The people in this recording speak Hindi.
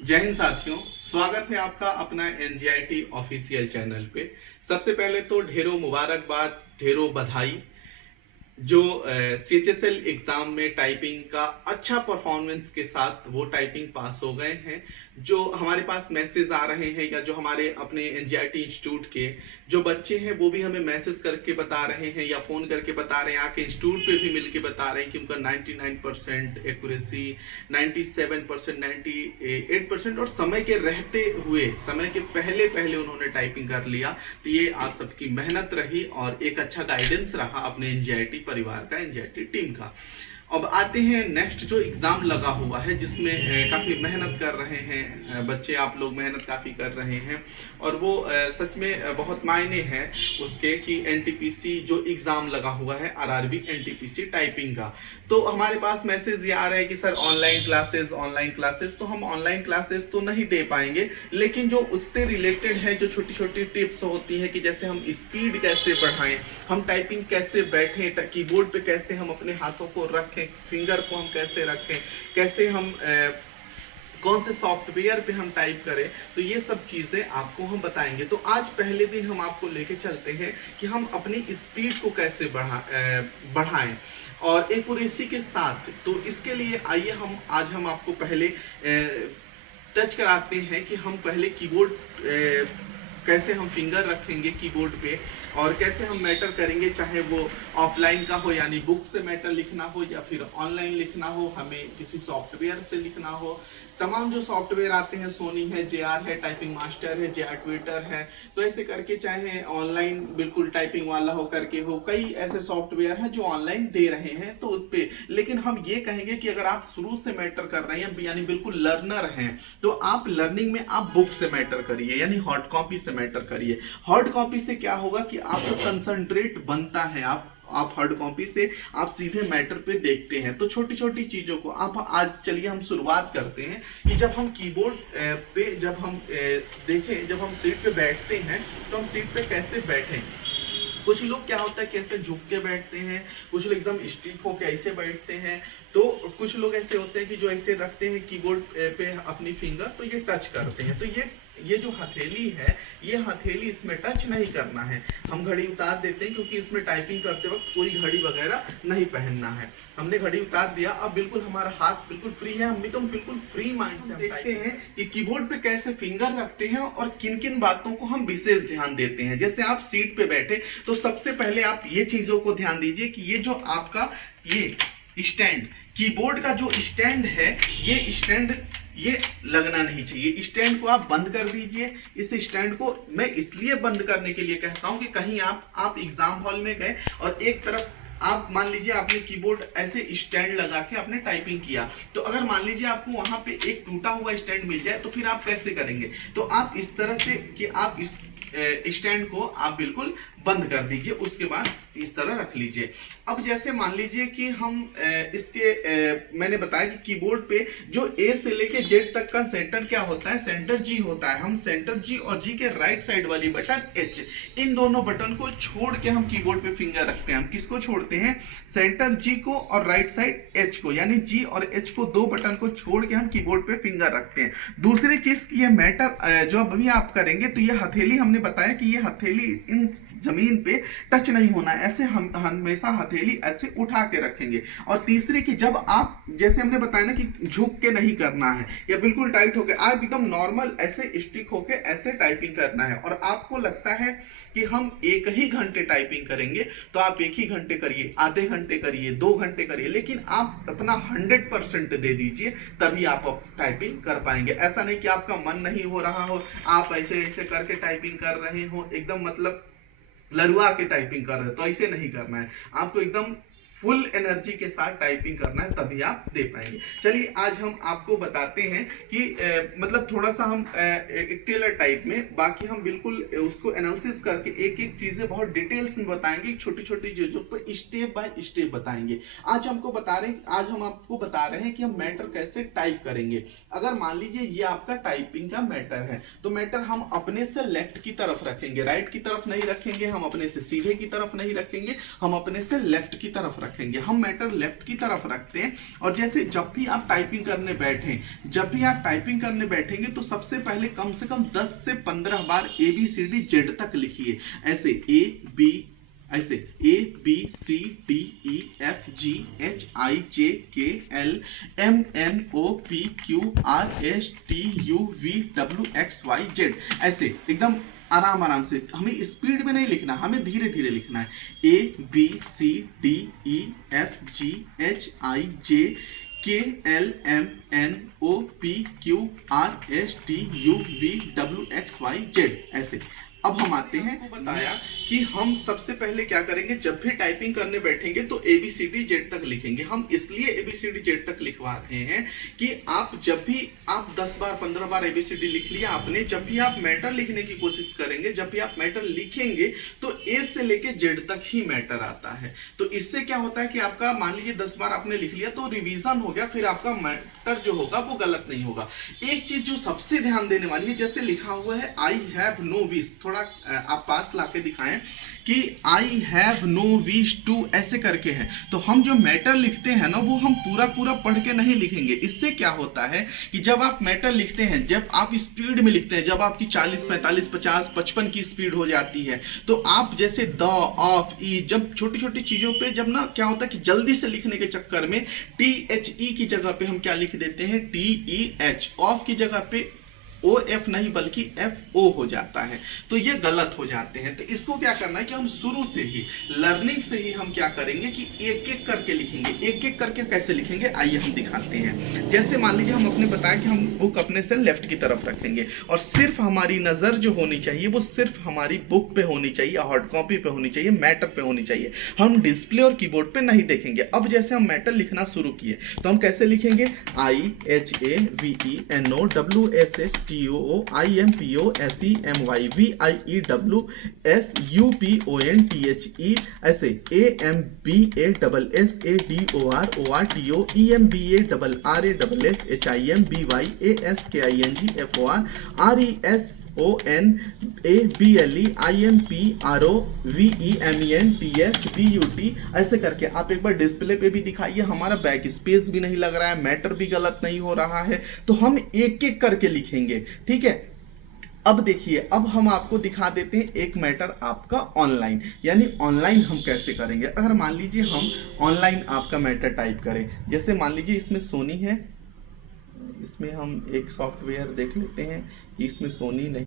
जय हिंद साथियों, स्वागत है आपका अपना एनजीआईटी ऑफिशियल चैनल पे। सबसे पहले तो ढेरों मुबारकबाद, ढेरों बधाई जो सीएचएसएल एग्जाम में टाइपिंग का अच्छा परफॉर्मेंस के साथ वो टाइपिंग पास हो गए हैं। जो हमारे पास मैसेज आ रहे हैं या जो हमारे अपने एनजीआईटी इंस्टीट्यूट के जो बच्चे हैं वो भी हमें मैसेज करके बता रहे हैं या फोन करके बता रहे हैं, आके इंस्टीट्यूट पे भी मिलके बता रहे हैं कि उनका 99% एक्यूरेसी, 97%, 98% और समय के रहते हुए, समय के पहले पहले उन्होंने टाइपिंग कर लिया। तो ये आप सबकी मेहनत रही और एक अच्छा गाइडेंस रहा अपने एनजीआईटी परिवार का, एनजीआईटी टीम का। अब आते हैं नेक्स्ट जो एग्जाम लगा हुआ है जिसमें काफी मेहनत कर रहे हैं बच्चे, आप लोग मेहनत काफी कर रहे हैं और वो सच में बहुत मायने हैं उसके कि एनटीपीसी जो एग्जाम लगा हुआ है आरआरबी एनटीपीसी टाइपिंग का। तो हमारे पास मैसेज ये आ रहा है कि सर ऑनलाइन क्लासेस, तो हम ऑनलाइन क्लासेस तो नहीं दे पाएंगे, लेकिन जो उससे रिलेटेड है, जो छोटी छोटी टिप्स होती है कि जैसे हम स्पीड कैसे बढ़ाएं, हम टाइपिंग कैसे बैठें, कीबोर्ड पे कैसे हम अपने हाथों को रखें, फिंगर को हम कैसे रखें, कैसे हम कौन से सॉफ्टवेयर पे हम टाइप करें, तो ये सब चीजें आपको हम बताएंगे। तो आज पहले दिन हम आपको लेके चलते हैं कि हम अपनी स्पीड को कैसे बढ़ाएं और एक्यूरेसी के साथ। तो इसके लिए आइए आज हम आपको पहले टच कराते हैं कि हम पहले कीबोर्ड कैसे हम फिंगर रखेंगे कीबोर्ड पे और कैसे हम मैटर करेंगे, चाहे वो ऑफलाइन का हो यानी बुक से मैटर लिखना हो या फिर ऑनलाइन लिखना हो, हमें किसी सॉफ्टवेयर से लिखना हो। तमाम जो सॉफ्टवेयर आते हैं, सोनी है, जेआर है, टाइपिंग मास्टर है, जेआर ट्विटर है, तो ऐसे करके चाहे ऑनलाइन बिल्कुल टाइपिंग वाला हो करके हो, कई ऐसे सॉफ्टवेयर हैं जो ऑनलाइन दे रहे हैं तो उस पे। लेकिन हम ये कहेंगे कि अगर आप शुरू से मैटर कर रहे हैं यानी बिल्कुल लर्नर हैं, तो आप लर्निंग में आप बुक से मैटर करिए यानी हार्ड कॉपी से मैटर करिए। हार्ड कॉपी से क्या होगा कि आपको कंसंट्रेट बनता है, आप हार्ड कॉपी से आप सीधे मैटर पे देखते हैं। तो छोटी छोटी चीजों को आप आज चलिए हम शुरुआत करते हैं कि जब हम कीबोर्ड पे जब हम देखें, जब हम सीट पे बैठते हैं तो हम सीट पे कैसे बैठें। कुछ लोग क्या होता है कैसे झुक के बैठते हैं, कुछ लोग एकदम स्टिफ होके ऐसे बैठते हैं, तो कुछ लोग ऐसे होते हैं कि जो ऐसे रखते हैं कीबोर्ड पे अपनी फिंगर, तो ये टच करते हैं। तो ये जो हथेली है, ये हथेली इसमें टच नहीं करना है। हम घड़ी उतार देते हैं क्योंकि इसमें टाइपिंग करते वक्त कोई घड़ी वगैरह नहीं पहनना है। हमने घड़ी उतार दिया, अब बिल्कुल हमारा हाथ बिल्कुल फ्री है, हम भी तो बिल्कुल फ्री माइंड से हम देखते हैं कि कीबोर्ड पे कैसे फिंगर रखते हैं और किन किन बातों को हम विशेष ध्यान देते हैं। जैसे आप सीट पे बैठे तो सबसे पहले आप ये चीजों को ध्यान दीजिए कि ये जो आपका ये स्टैंड, कीबोर्ड का जो स्टैंड है, ये स्टैंड ये लगना नहीं चाहिए। स्टैंड को आप बंद कर दीजिए। इस स्टैंड को मैं इसलिए बंद करने के लिए कहता हूं कि कहीं आप एग्जाम हॉल में गए और एक तरफ आप मान लीजिए आपने कीबोर्ड ऐसे स्टैंड लगा के आपने टाइपिंग किया, तो अगर मान लीजिए आपको वहां पे एक टूटा हुआ स्टैंड मिल जाए तो फिर आप कैसे करेंगे। तो आप इस तरह से कि आप इस स्टैंड को आप बिल्कुल बंद कर दीजिए, उसके बाद इस तरह रख लीजिए। अब जैसे मान लीजिए कि हम मैंने बताया कि कीबोर्ड पे जो ए से लेके जेड तक का सेंटर क्या होता है, सेंटर जी होता है। हम सेंटर जी और जी के राइट साइड वाली बटन एच, इन दोनों बटन को छोड़ के हम कीबोर्ड पे फिंगर रखते हैं। हम किसको छोड़ते हैं, सेंटर जी को और राइट साइड एच को, यानी जी और एच को, दो बटन को छोड़ के हम कीबोर्ड पे फिंगर रखते हैं। दूसरी चीज की ये मैटर जो अभी आप करेंगे, तो ये हथेली हमने बताया कि ये हथेली इन जमीन पे टच नहीं होना है, ऐसे हम हमेशा हथेली ऐसे उठा के रखेंगे। और तीसरी कि जब आप, जैसे हमने बताया ना कि झुक के नहीं करना है या बिल्कुल टाइट होके, आप एकदम नॉर्मल ऐसे स्टिक होके ऐसे टाइपिंग करना है। और आपको लगता है कि हम एक ही घंटे टाइपिंग करेंगे, तो आप एक ही घंटे करिए, आधे घंटे करिए, 2 घंटे करिए, लेकिन आप अपना 100% दे दीजिए, तभी आप टाइपिंग कर पाएंगे। ऐसा नहीं कि आपका मन नहीं हो रहा हो, आप ऐसे ऐसे करके टाइपिंग कर रहे हो, एकदम मतलब लरुआ के टाइपिंग कर रहे हो, तो ऐसे नहीं करना है। आपको एकदम फुल एनर्जी के साथ टाइपिंग करना है, तभी आप दे पाएंगे। चलिए आज हम आपको बताते हैं कि मतलब थोड़ा सा हम टेलर टाइप में, बाकी हम बिल्कुल उसको एनालिसिस करके एक एक चीजें बहुत डिटेल्स में बताएंगे, छोटी छोटी चीजों पर स्टेप बाय स्टेप बताएंगे। आज हम आपको बता रहे हैं कि हम मैटर कैसे टाइप करेंगे। अगर मान लीजिए ये आपका टाइपिंग का मैटर है, तो मैटर हम अपने से लेफ्ट की तरफ रखेंगे, राइट की तरफ नहीं रखेंगे, हम अपने से सीधे की तरफ नहीं रखेंगे, हम अपने से लेफ्ट की तरफ रखेंगे, हम मैटर लेफ्ट की तरफ रखते हैं। और जैसे जब भी आप टाइपिंग करने बैठेंगे तो सबसे पहले कम से कम 10 से 15 बार ABCD Z तक लिखिए। ऐसे ABCDEFGHIJKLMNOPQRSTUVWXYZ, ऐसे एकदम आराम से, हमें स्पीड में नहीं लिखना, हमें धीरे धीरे लिखना है। ABCDEFGHIJKLMNOPQRSTUVWXYZ, ऐसे। अब हम आते हैं, बताया कि हम सबसे पहले क्या करेंगे, जब भी टाइपिंग करने बैठेंगे तो ABCD Z तक लिखेंगे। हम इसलिए ABCD Z तक लिखवा रहे हैं कि आप जब भी आप 10 बार 15 बार ABCD लिख लिया आपने, जब भी आप मैटर लिखने की कोशिश करेंगे, जब भी आप मैटर लिखेंगे तो A से लेके Z तक ही मैटर आता है। तो इससे क्या होता है कि आपका, मान लीजिए 10 बार आपने लिख लिया तो रिवीजन हो गया, फिर आपका मैटर जो होगा वो गलत नहीं होगा। एक चीज जो सबसे ध्यान देने वाली है, जैसे लिखा हुआ है I have no wish, थोड़ा आप पास लाके दिखाएं कि I have no wish to ऐसे करके है, तो हम जो मैटर लिखते हैं ना वो हम पूरा पढ़ के नहीं लिखेंगे। इससे क्या होता है कि जब आप मैटर लिखते हैं, जब आप स्पीड में लिखते हैं, जब आपकी 40, 45, 50, 55 की स्पीड हो जाती है, तो आप जैसे द, ऑफ, ई, जब छोटी चीजों पे जब ना क्या होता है कि जल्दी से लिखने के चक्कर में THE की जगह पे हम क्या लिख देते हैं, TEH, ऑफ की जगह पे OF नहीं बल्कि FO हो जाता है, तो ये गलत हो जाते हैं। तो इसको क्या करना है कि हम शुरू से ही, लर्निंग से ही हम क्या करेंगे कि एक एक करके लिखेंगे। एक एक करके कैसे लिखेंगे आइए हम दिखाते हैं। जैसे मान लीजिए हम अपने बताया कि हम बुक अपने से लेफ्ट की तरफ रखेंगे और सिर्फ हमारी नज़र जो होनी चाहिए वो सिर्फ हमारी बुक पे होनी चाहिए, हार्ड कॉपी पे होनी चाहिए, मैटर पे होनी चाहिए। हम डिस्प्ले और कीबोर्ड पे नहीं देखेंगे। अब जैसे हम मैटर लिखना शुरू किए तो हम कैसे लिखेंगे, IHAVENOWSHTOIMPOSEMY ऐसे AMBASSADORASSIMBYASKINGFORRESPONSBUT ऐसे करके आप एक बार डिस्प्ले पे भी दिखाइए। हमारा बैक स्पेस भी नहीं लग रहा है, मैटर भी गलत नहीं हो रहा है, तो हम एक एक करके लिखेंगे, ठीक है। अब देखिए, अब हम आपको दिखा देते हैं एक मैटर आपका ऑनलाइन, यानी ऑनलाइन हम कैसे करेंगे। अगर मान लीजिए हम ऑनलाइन आपका मैटर टाइप करें, जैसे मान लीजिए इसमें सोनी है, इसमें हम एक सॉफ्टवेयर देख लेते हैं कि इसमें सोनी नहीं